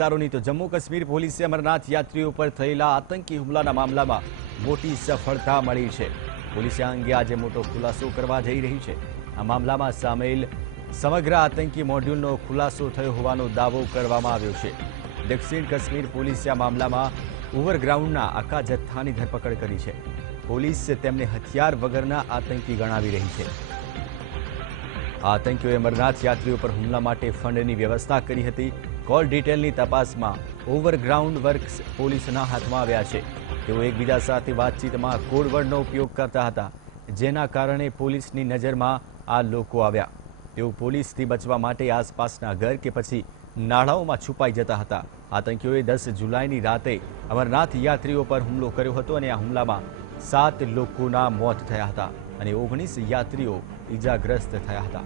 સમાચારોની તો જમ્મુ કાશ્મીર પોલીસે અમરનાથ યાત્રીઓ પર થયેલા આતંકી હુમલાના મામલામાં મોટી સફળતા મળી છે। પોલીસે આ અંગે આજે મોટો ખુલાસો કરવા જઈ રહી છે। આ મામલામાં સામેલ સમગ્ર આતંકી મોડ્યુલનો ખુલાસો થયો હોવાનો દાવો કરવામાં આવ્યો છે। દક્ષિણ કાશ્મીર પોલીસે આ મામલામાં ઓવરગ્રાઉન્ડના આખા જથ્થાની ધરપકડ કરી છે। પોલીસ તેમને હથિયાર વગરના આતંકી ગણાવી રહી છે। આતંકીઓએ અમરનાથ યાત્રીઓ પર હુમલા માટે ફંડની વ્યવસ્થા કરી હતી। કોલ ડિટેલની તપાસમાં ઓવરગ્રાઉન્ડ વર્ક્સ પોલીસના હાથમાં આવ્યા છે। તેઓ એકબીજા સાથે વાતચીતમાં કોડવર્ડનો ઉપયોગ કરતા હતા, જેના કારણે પોલીસની નજરમાં આ લોકો આવ્યા। તેઓ પોલીસથી બચવા માટે આસપાસના ઘર કે પછી નાળાઓમાં છુપાઈ જતા હતા। આતંકીઓએ 10 જુલાઈની રાતે અમરનાથ યાત્રીઓ પર હુમલો કર્યો હતો અને આ હુમલામાં 7 લોકોના મોત થયા હતા અને 19 યાત્રીઓ ઈજાગ્રસ્ત થયા હતા।